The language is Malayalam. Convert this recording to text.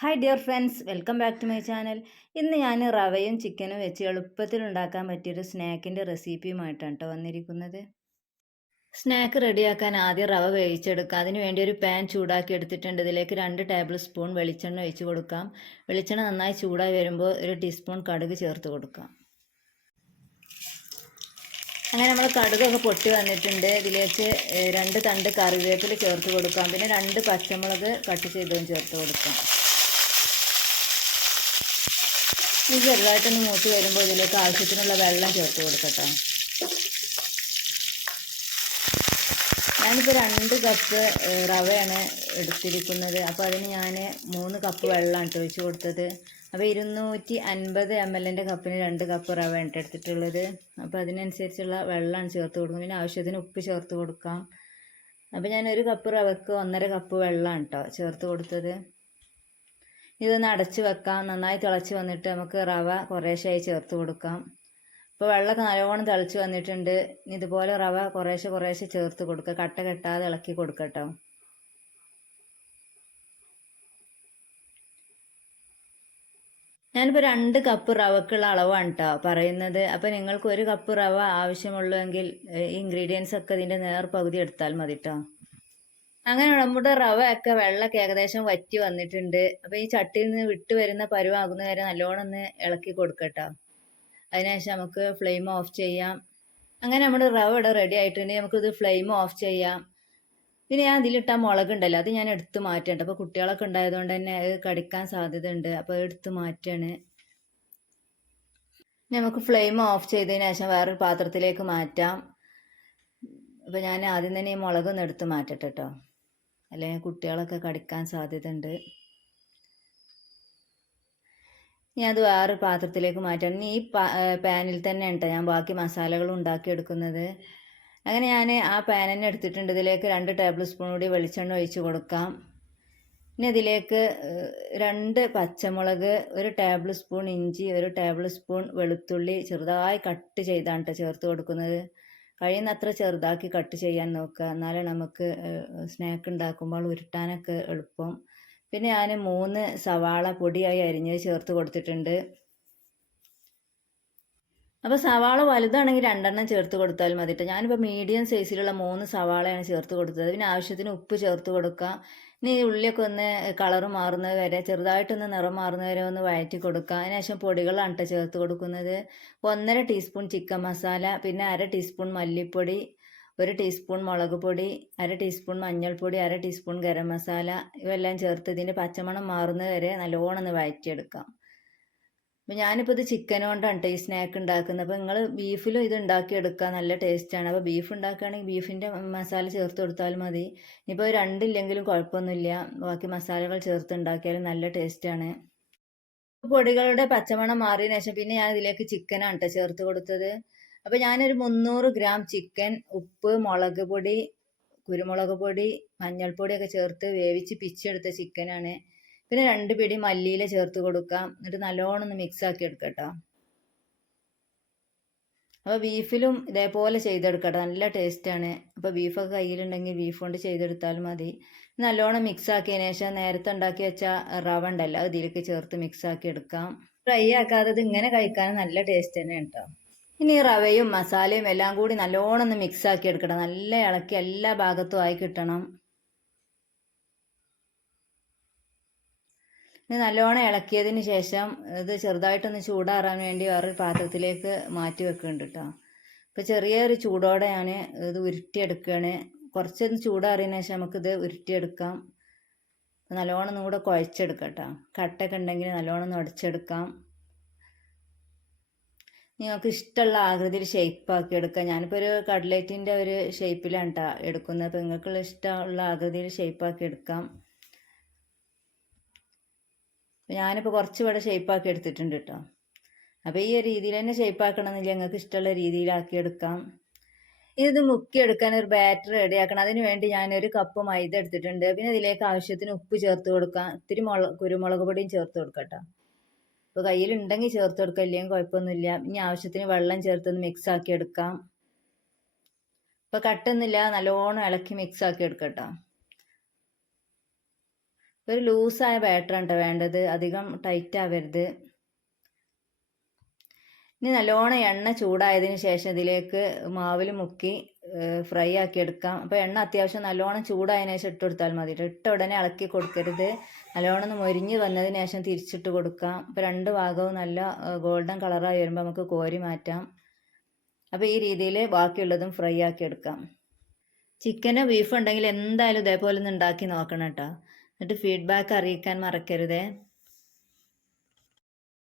Hi dear friends, welcome back to my channel. ഇന്ന് ഞാൻ റവയും ചിക്കനും വെച്ച് എളുപ്പത്തിൽ ഉണ്ടാക്കാൻ പറ്റിയൊരു സ്നാക്കിൻ്റെ റെസിപ്പിയുമായിട്ടാണ് കേട്ടോ വന്നിരിക്കുന്നത്. സ്നാക്ക് റെഡിയാക്കാൻ ആദ്യം റവ വേവിച്ചെടുക്കാം. അതിന് വേണ്ടി ഒരു പാൻ ചൂടാക്കി എടുത്തിട്ടുണ്ട്. ഇതിലേക്ക് 2 ടേബിൾ സ്പൂൺ വെളിച്ചെണ്ണ ഒഴിച്ച് കൊടുക്കാം. വെളിച്ചെണ്ണ നന്നായി ചൂടായി വരുമ്പോൾ 1 ടീസ്പൂൺ കടുക് ചേർത്ത് കൊടുക്കാം. അങ്ങനെ നമ്മൾ കടുകൊക്കെ പൊട്ടി വന്നിട്ടുണ്ട്. ഇതിലേക്ക് 2 തണ്ട് കറിവേപ്പില ചേർത്ത് കൊടുക്കാം. പിന്നെ 2 പച്ചമുളക് കട്ട് ചെയ്തതും ചേർത്ത് കൊടുക്കാം. ഇത് ചെറുതായിട്ടൊന്ന് മൂത്ത് വരുമ്പോൾ ഇതിലേക്ക് ആവശ്യത്തിനുള്ള വെള്ളം ചേർത്ത് കൊടുക്കട്ടെ. ഞാനിപ്പോൾ 2 കപ്പ് റവയാണ് എടുത്തിരിക്കുന്നത്. അപ്പോൾ അതിന് ഞാൻ 3 കപ്പ് വെള്ളമാണ് ഒഴിച്ച് കൊടുത്തത്. അപ്പോൾ 250 ml കപ്പിന് 2 കപ്പ് റവയാണ് എടുത്തിട്ടുള്ളത്. അപ്പോൾ അതിനനുസരിച്ചുള്ള വെള്ളമാണ് ചേർത്ത് കൊടുക്കുന്നത്. പിന്നെ ആവശ്യത്തിന് ഉപ്പ് ചേർത്ത് കൊടുക്കാം. അപ്പോൾ ഞാൻ 1 കപ്പ് റവയ്ക്ക് 1.5 കപ്പ് വെള്ളമാണ് കേട്ടോ ചേർത്ത് കൊടുത്തത്. ഇതൊന്ന് അടച്ച് വെക്കാം. നന്നായി തിളച്ച് വന്നിട്ട് നമുക്ക് റവ കുറേശ്ശായി ചേർത്ത് കൊടുക്കാം. ഇപ്പോൾ വെള്ളമൊക്കെ നല്ലോണം തിളച്ച് വന്നിട്ടുണ്ട്. ഇതുപോലെ റവ കുറേശ്ശെ ചേർത്ത് കൊടുക്കുക. കട്ട കെട്ടാതെ ഇളക്കി കൊടുക്കട്ടോ. ഞാനിപ്പോൾ 2 കപ്പ് റവക്കുള്ള അളവാണ് കേട്ടോ പറയുന്നത്. അപ്പോൾ നിങ്ങൾക്ക് 1 കപ്പ് റവ ആവശ്യമുള്ളെങ്കിൽ ഇൻഗ്രീഡിയൻസ് ഒക്കെ ഇതിൻ്റെ പകുതി എടുത്താൽ മതി കേട്ടോ. അങ്ങനെ നമ്മുടെ റവ ഒക്കെ വെള്ളമൊക്കെ ഏകദേശം വറ്റി വന്നിട്ടുണ്ട്. അപ്പോൾ ഈ ചട്ടിയിൽ നിന്ന് വിട്ട് വരുന്ന പരുവാകുന്ന വരെ നല്ലോണം ഒന്ന് ഇളക്കി കൊടുക്കട്ടോ. അതിനുശേഷം നമുക്ക് ഫ്ലെയിം ഓഫ് ചെയ്യാം. അങ്ങനെ നമ്മുടെ റവ ഇവിടെ റെഡി ആയിട്ടുണ്ടെങ്കിൽ നമുക്കിത് ഫ്ലെയിം ഓഫ് ചെയ്യാം. പിന്നെ ഞാൻ ഇതിലിട്ട മുളകുണ്ടല്ലോ, അത് ഞാൻ എടുത്ത് മാറ്റേണ്ട. അപ്പോൾ കുട്ടികളൊക്കെ ഉണ്ടായതുകൊണ്ട് തന്നെ അത് കടിക്കാൻ സാധ്യത ഉണ്ട്. അപ്പോൾ എടുത്ത് മാറ്റാണ്. നമുക്ക് ഫ്ലെയിം ഓഫ് ചെയ്തതിന് ശേഷം വേറൊരു പാത്രത്തിലേക്ക് മാറ്റാം. അപ്പോൾ ഞാൻ ആദ്യം തന്നെ ഈ മുളകൊന്ന് എടുത്ത് മാറ്റട്ടെ കേട്ടോ, അല്ലെങ്കിൽ കുട്ടികളൊക്കെ കടിക്കാൻ സാധ്യത ഉണ്ട്. ഞാൻ അത് വേറെ പാത്രത്തിലേക്ക് മാറ്റാം. ഈ പാനിൽ തന്നെ ഉണ്ട് ഞാൻ ബാക്കി മസാലകൾ ഉണ്ടാക്കിയെടുക്കുന്നത്. അങ്ങനെ ഞാൻ ആ പാൻ തന്നെ എടുത്തിട്ടുണ്ട്. ഇതിലേക്ക് 2 ടേബിൾ സ്പൂൺ കൂടി വെളിച്ചെണ്ണ ഒഴിച്ച് കൊടുക്കാം. പിന്നെ ഇതിലേക്ക് 2 പച്ചമുളക്, 1 ടേബിൾ സ്പൂൺ ഇഞ്ചി, 1 ടേബിൾ സ്പൂൺ വെളുത്തുള്ളി ചെറുതായി കട്ട് ചെയ്താണ് ചേർത്ത് കൊടുക്കുന്നത്. കഴിയുന്നത്ര ചെറുതാക്കി കട്ട് ചെയ്യാൻ നോക്കുക, എന്നാലേ നമുക്ക് സ്നാക്ക് ഉണ്ടാക്കുമ്പോൾ ഉരുട്ടാനൊക്കെ എളുപ്പം. പിന്നെ ഞാൻ 3 സവാള പൊടിയായി അരിഞ്ഞത് ചേർത്ത് കൊടുത്തിട്ടുണ്ട്. അപ്പോൾ സവാള വലുതാണെങ്കിൽ 2 ചേർത്ത് കൊടുത്താൽ മതി കേട്ടോ. ഞാനിപ്പോൾ മീഡിയം സൈസിലുള്ള 3 സവാളയാണ് ചേർത്ത് കൊടുത്തത്. പിന്നെ ആവശ്യത്തിന് ഉപ്പ് ചേർത്ത് കൊടുക്കുക. ഇനി ഉള്ളിയൊക്കെ ഒന്ന് കളറ് മാറുന്നത് വരെ, ചെറുതായിട്ടൊന്ന് നിറം മാറുന്നത് വരെ ഒന്ന് വഴറ്റി കൊടുക്കുക. അതിനുശേഷം പൊടികളാണ് കേട്ടോ ചേർത്ത് കൊടുക്കുന്നത്. 1.5 ടീസ്പൂൺ ചിക്കൻ മസാല, പിന്നെ 1/2 ടീസ്പൂൺ മല്ലിപ്പൊടി, 1 ടീസ്പൂൺ മുളക് പൊടി, 1/2 ടീസ്പൂൺ മഞ്ഞൾപ്പൊടി, 1/2 ടീസ്പൂൺ ഗരം മസാല, ഇവയെല്ലാം ചേർത്ത് ഇതിൻ്റെ പച്ചമണം മാറുന്നത് വരെ നല്ലോണം ഒന്ന് വഴറ്റിയെടുക്കാം. അപ്പോൾ ഞാനിപ്പോൾ ഇത് ചിക്കൻ കൊണ്ടാണ് ഈ സ്നാക്ക് ഉണ്ടാക്കുന്നത്. അപ്പോൾ നിങ്ങൾ ബീഫിലും ഇത് ഉണ്ടാക്കിയെടുക്കുക, നല്ല ടേസ്റ്റാണ്. അപ്പോൾ ബീഫ് ഉണ്ടാക്കുകയാണെങ്കിൽ ബീഫിൻ്റെ മസാല ചേർത്ത് കൊടുത്താൽ മതി. ഇപ്പോൾ 2 ഇല്ലെങ്കിലും കുഴപ്പമൊന്നുമില്ല, ബാക്കി മസാലകൾ ചേർത്ത് ഉണ്ടാക്കിയാലും നല്ല ടേസ്റ്റാണ്. പൊടികളുടെ പച്ചമണം മാറിയതിന് ശേഷം പിന്നെ ഞാൻ ഇതിലേക്ക് ചിക്കനാണ് കേട്ടോ ചേർത്ത് കൊടുത്തത്. അപ്പോൾ ഞാനൊരു 300 ഗ്രാം ചിക്കൻ ഉപ്പ്, മുളക് പൊടി, കുരുമുളക് പൊടി, മഞ്ഞൾപ്പൊടിയൊക്കെ ചേർത്ത് വേവിച്ച് പിച്ചെടുത്ത ചിക്കനാണ്. പിന്നെ 2 പിടി മല്ലിയില ചേർത്ത് കൊടുക്കാം. എന്നിട്ട് നല്ലോണം ഒന്ന് മിക്സ് ആക്കി എടുക്കട്ടോ. അപ്പോൾ ബീഫിലും ഇതേപോലെ ചെയ്തെടുക്കട്ടോ, നല്ല ടേസ്റ്റാണ്. അപ്പോൾ ബീഫൊക്കെ കയ്യിലുണ്ടെങ്കിൽ ബീഫ് കൊണ്ട് ചെയ്തെടുത്താൽ മതി. നല്ലോണം മിക്സ് ആക്കിയതിന് ശേഷം നേരത്തെ ഉണ്ടാക്കി വെച്ച റവ ഉണ്ടല്ലോ, അത് ഇതിലേക്ക് ചേർത്ത് മിക്സ് ആക്കി എടുക്കാം. ഫ്രൈ ആക്കാതെ ഇങ്ങനെ കഴിക്കാൻ നല്ല ടേസ്റ്റ് തന്നെയാണ് കേട്ടോ. ഇനി റവയും മസാലയും എല്ലാം കൂടി നല്ലോണം ഒന്ന് മിക്സ് ആക്കി എടുക്കണം. നല്ല ഇളക്കി എല്ലാ ഭാഗത്തും ആയി കിട്ടണം. ഇത് നല്ലോണം ഇളക്കിയതിന് ശേഷം ഇത് ചെറുതായിട്ടൊന്ന് ചൂടാറാൻ വേണ്ടി വേറൊരു പാത്രത്തിലേക്ക് മാറ്റി വെക്കുന്നുണ്ട് കേട്ടോ. ഇപ്പോൾ ചെറിയൊരു ചൂടോടെ ഞാൻ ഇത് ഉരുട്ടിയെടുക്കുകയാണ്. കുറച്ചൊന്ന് ചൂടാറിയതിന് ശേഷം നമുക്കിത് ഉരുട്ടിയെടുക്കാം. നല്ലോണം ഒന്നും കൂടെ കുഴച്ചെടുക്കാം കേട്ടോ. കട്ടൊക്കെ ഉണ്ടെങ്കിൽ നല്ലോണം ഒന്ന് ഉടച്ചെടുക്കാം. നിങ്ങൾക്ക് ഇഷ്ടമുള്ള ആകൃതിയിൽ ഷേപ്പാക്കി എടുക്കാം. ഞാനിപ്പോൾ ഒരു കട്ട്ലേറ്റിൻ്റെ ഒരു ഷേപ്പിലാണ് കേട്ടോ എടുക്കുന്നത്. അപ്പോൾ നിങ്ങൾക്കുള്ള ഇഷ്ടമുള്ള ആകൃതിയിൽ ഷേപ്പാക്കി എടുക്കാം. ഞാനിപ്പോൾ കുറച്ച് ഇവിടെ ഷേപ്പാക്കി എടുത്തിട്ടുണ്ട് കേട്ടോ. അപ്പോൾ ഈ ഒരു രീതിയിൽ തന്നെ ഷേപ്പാക്കണമെന്നില്ല, നിങ്ങൾക്ക് ഇഷ്ടമുള്ള രീതിയിലാക്കി എടുക്കാം. ഇത് മുക്കിയെടുക്കാൻ ഒരു ബാറ്റർ റെഡിയാക്കണം. അതിന് വേണ്ടി ഞാൻ 1 കപ്പ് മൈദ എടുത്തിട്ടുണ്ട്. പിന്നെ ഇതിലേക്ക് ആവശ്യത്തിന് ഉപ്പ് ചേർത്ത് കൊടുക്കാം. ഇത്തിരി കുരുമുളക് പൊടിയും ചേർത്ത് കൊടുക്കാം കേട്ടോ. ഇപ്പോൾ കയ്യിലുണ്ടെങ്കിൽ ചേർത്ത് കൊടുക്കാം, ഇല്ലെങ്കിൽ കുഴപ്പമൊന്നുമില്ല. ഇനി ആവശ്യത്തിന് വെള്ളം ചേർത്തൊന്ന് മിക്സ് ആക്കി എടുക്കാം. ഇപ്പോൾ കട്ടൊന്നുമില്ല, നല്ലോണം ഇളക്കി മിക്സ് ആക്കി എടുക്കാം കേട്ടോ. ഒരു ലൂസായ ബാറ്ററാണ് കേട്ടോ വേണ്ടത്, അധികം ടൈറ്റ് ആവരുത്. ഇനി നല്ലോണം എണ്ണ ചൂടായതിന് ശേഷം ഇതിലേക്ക് മാവിൽ മുക്കി ഫ്രൈ ആക്കി എടുക്കാം. അപ്പോൾ എണ്ണ അത്യാവശ്യം നല്ലോണം ചൂടായതിനു ശേഷം ഇട്ട് കൊടുത്താൽ മതി. ഇട്ട ഉടനെ ഇളക്കി കൊടുക്കരുത്. നല്ലോണം ഒന്ന് മൊരിഞ്ഞ് വന്നതിന് ശേഷം തിരിച്ചിട്ട് കൊടുക്കാം. അപ്പോൾ രണ്ട് ഭാഗവും നല്ല ഗോൾഡൻ കളറായി വരുമ്പോൾ നമുക്ക് കോരി മാറ്റാം. അപ്പോൾ ഈ രീതിയിൽ ബാക്കിയുള്ളതും ഫ്രൈ ആക്കി എടുക്കാം. ചിക്കനോ ബീഫോ ഉണ്ടെങ്കിൽ എന്തായാലും ഇതേപോലെ ഒന്ന് ഉണ്ടാക്കി നോക്കണം കേട്ടോ. എന്നിട്ട് ഫീഡ്ബാക്ക് അറിയിക്കാൻ മറക്കരുതേ.